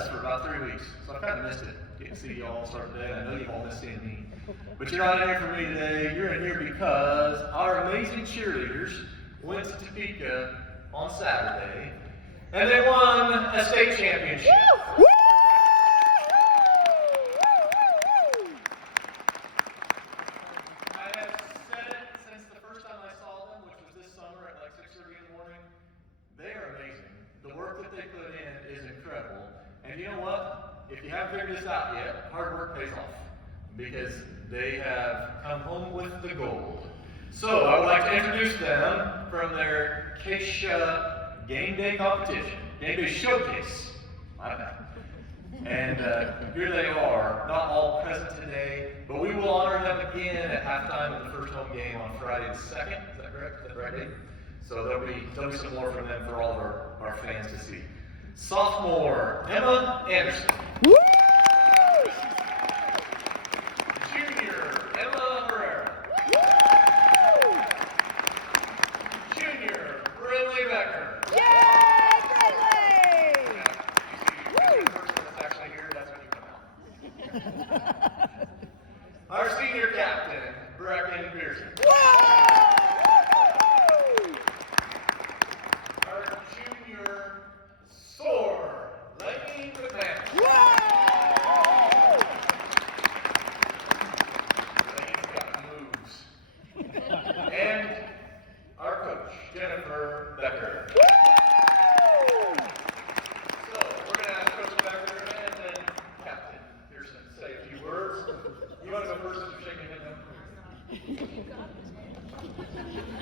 us for about 3 weeks, so I kind of missed it. Getting to see you all start today. I know you all missed seeing me. But you're not in here for me today. You're in here because our amazing cheerleaders went to Topeka on Saturday, and they won a state championship. Woo! I have said it since the first time I saw them, which was this summer at like 6:30 in the morning. They are amazing. The work that they put in is incredible. And you know what? If you haven't figured this out yet, hard work pays off. Because they have come home with the gold. So I would like to introduce them from their Acacia Game Day competition. Game Day Showcase. My bad. And here they are, not all present today, but we will honor them again at halftime of the first home game on Friday the 2nd. Is that correct? Is that right, Dave? So there'll be some more from them for all of our fans to see. Sophomore Emma Anderson. Woo! Junior Emma Herrera. Woo! Junior Brinley Becker. Yay, Bradley! Yeah, you see the person that's actually here, that's when you come out. Our senior captain, Brecken Pearson. Whoa! Our junior soar, Lane McMahon. Whoa! Lane's got moves. And our coach, Jennifer Becker. Woo! So, we're going to ask Coach Becker and then Captain Pearson to say a few words. You want to go first as you're shaking your head no?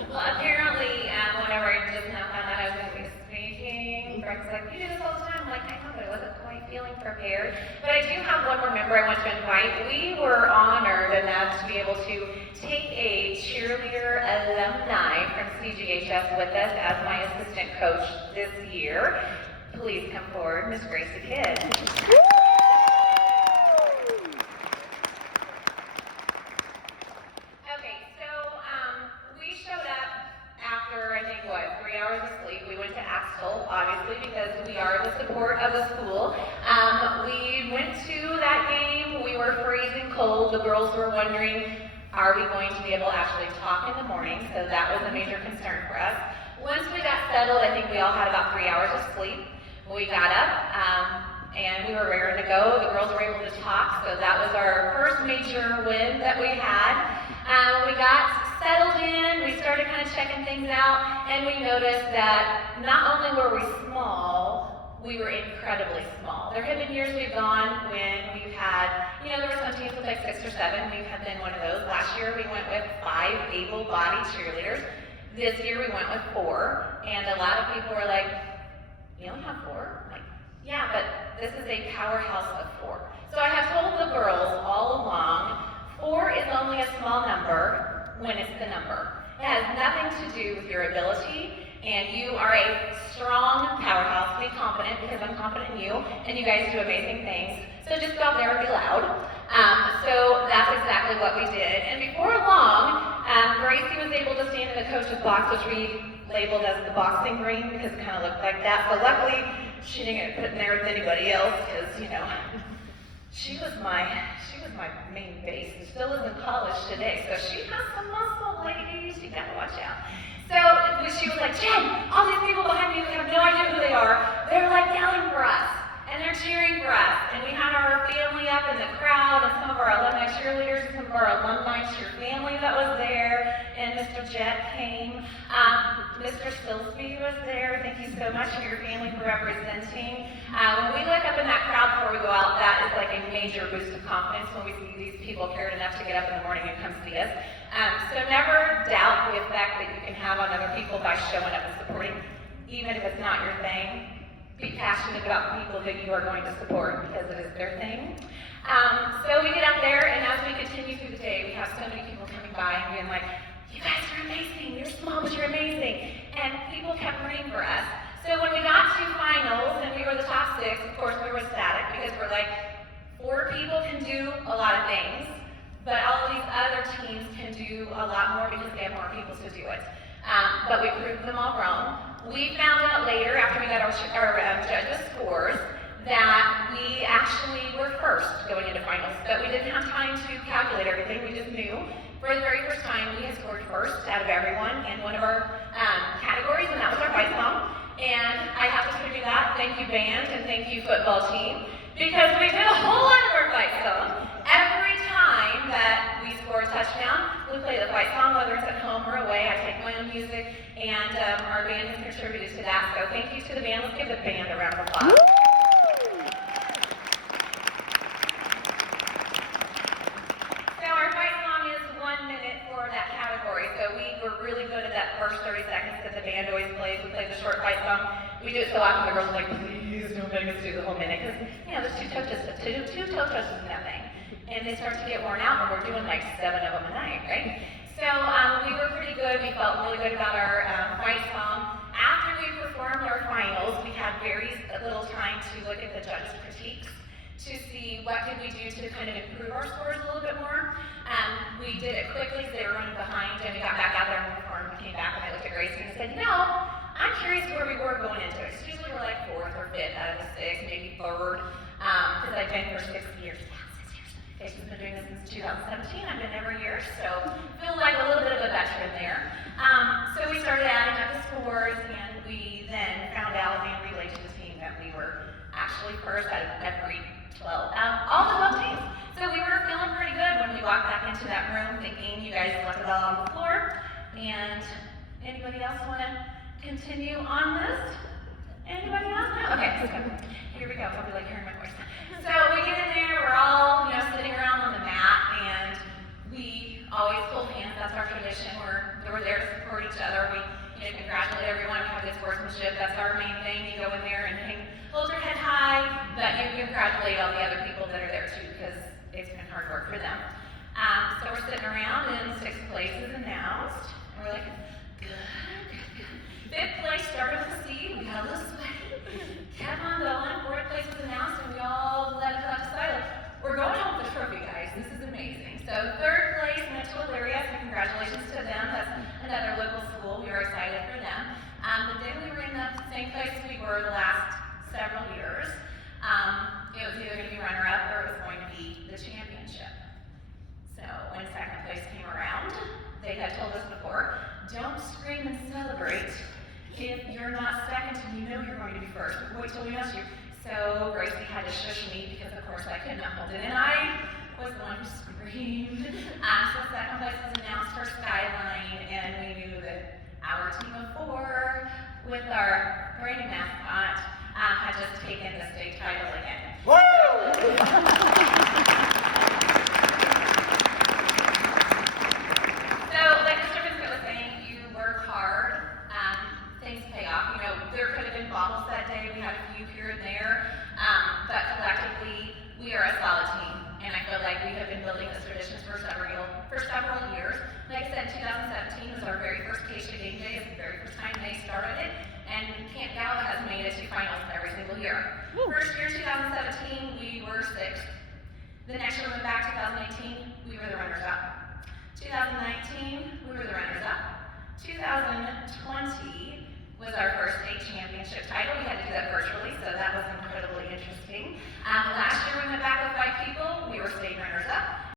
Well, apparently, whenever I just now found out I was going to be speaking, Breck's like, you do this all the time. I'm like, I know, but I wasn't quite feeling prepared. But I do have one more member I want to invite. We were honored enough to be able to take a cheerleader alumni from CGHS with us as my assistant coach this year. Please come forward, Miss Gracie Kidd. Okay, so we showed up after, I think, 3 hours of sleep. We went to Axtell, obviously, because we are the support of the school. We went to that game. We were freezing cold. The girls were wondering, are we going to be able to actually talk in the morning? So that was a major concern for us. Once we got settled, I think we all had about 3 hours of sleep. We got up, and we were raring to go. The girls were able to talk, so that was our first major win that we had. We got settled in, we started kind of checking things out, and we noticed that not only were we small, we were incredibly small. There have been years we've gone when we've had, there were some teams with like 6 or 7, we've had been one of those. Last year we went with 5 able-bodied cheerleaders. This year we went with 4, and a lot of people were like, you only have 4? I'm like, yeah, but this is a powerhouse of 4. So I have told the girls all along, 4 is only a small number when it's the number. It has nothing to do with your ability, and you are a strong powerhouse. Be confident, because I'm confident in you, and you guys do amazing things. So just go out there and be loud. So that's exactly what we did. And before long, Gracie was able to stand in the coach's box, which we labeled as the boxing ring, because it kind of looked like that. So luckily, she didn't get put in there with anybody else, because, she was my main base, and still is in college today. So she has some muscle, ladies. You gotta watch out. So she was like, Jen, all these people behind me, they have no idea who they are. They're like yelling for us, and they're cheering for us. And we had our family up in the crowd, and some of our alumni cheerleaders, and some of our alumni cheer family that was there. And Mr. Jett came. Mr. Silsby was there. Thank you so much to your family for representing. When we look up in that crowd before we go out, that is like a major boost of confidence when we see these people cared enough to get up in the morning and come see us. So never doubt the effect that you can have on other people by showing up and supporting, even if it's not your thing. Be passionate about the people that you are going to support, because it is their thing. So we get out there, and as we continue through the day, we have so many people coming by and being like, you guys are amazing, you're small, but you're amazing. And people kept rooting for us. So when we got to finals, and we were the top 6, of course we were ecstatic, because we're like, 4 people can do a lot of things, but all of these other teams can do a lot more because they have more people to do it. But we proved them all wrong. We found out later, after we got our judges' scores, that we actually were first going into finals, but we didn't have time to calculate everything. We just knew for the very first time we had scored first out of everyone in one of our categories, and that was our fight song. And I have to attribute that. Thank you, band, and thank you, football team, because we did a whole lot of our fight song. Every time that we score a touchdown, we play the fight song, whether it's at home or away. I take my own music, and our band has contributed to that. So thank you to the band. Let's give the band a round of applause. So our fight song is 1 minute for that category. So we were really good at that first 30 seconds that the band always plays. We play the short fight song. We do it so often the girls are like, please don't make us do the whole minute, because there's two toe twists in that thing. And they start to get worn out, and we're doing like 7 of them a night, right? So we were pretty good. We felt really good about our fight song. After we performed our finals, we had very little time to look at the judges' critiques to see what could we do to kind of improve our scores a little bit more. We did it quickly, so they were running behind, and we got back out there and performed. We came back, and I looked at Gracie and said, I'm curious where we were going into it. Usually we're like 4th or 5th out of the 6, maybe 3rd, because I've been here 6 years. Grace's been doing this since 2017. I've been every year, so feel like a little bit of a veteran there. So we started adding up the scores, and we then found out and relayed to the team that we were actually first out of every 12, all the 12 teams. So we were feeling pretty good when we walked back into that room, thinking you guys left it all on the floor. And anybody else want to continue on this? Anybody else? No? Okay, so here we go. Probably like hearing my voice. So we get in there, we're all, sitting around on the mat, and we always hold hands. That's our tradition. We're there to support each other. We, congratulate everyone. We have good sportsmanship. That's our main thing. You go in there and hold your head high, but you congratulate all the other people that are there too, because it's been hard work for them. So we're sitting around, and 6th place is announced, and we're like, good. 5th place started with a C. We got a little sweaty. Kept on going. 4th place was announced, and we all let it out to silence. We're going home with the trophy, guys. This is amazing. So 3rd place went to Elyria, so congratulations to them. That's another local school. We were excited for them. But then we were in the same place we were the last several years. It was either going to be runner-up or it was going to be the championship. So when 2nd place came around, they had told us before, don't scream and celebrate if you're not 2nd and you know you're going to be 1st. Wait till we ask you. So Gracie had to shush me because of course I could not hold it, and I was the one who screamed. So 2nd place was announced for Skyline, and we knew that our team of 4 with our brand new mascot had just taken the state title again. Woo! So like Mr. Biscuit was saying, you work hard, things pay off. There could have been bobbles that day. We had a few here and there, but collectively, we are a solid team, and I feel like we have been building this tradition for several years. Like I said, 2017 was our very first K-State game day. It's the very first time they started it, and Camp Gallup has made it to finals every single year. First year, 2017, we were 6th. The next year we went back, 2018, we were the runners-up.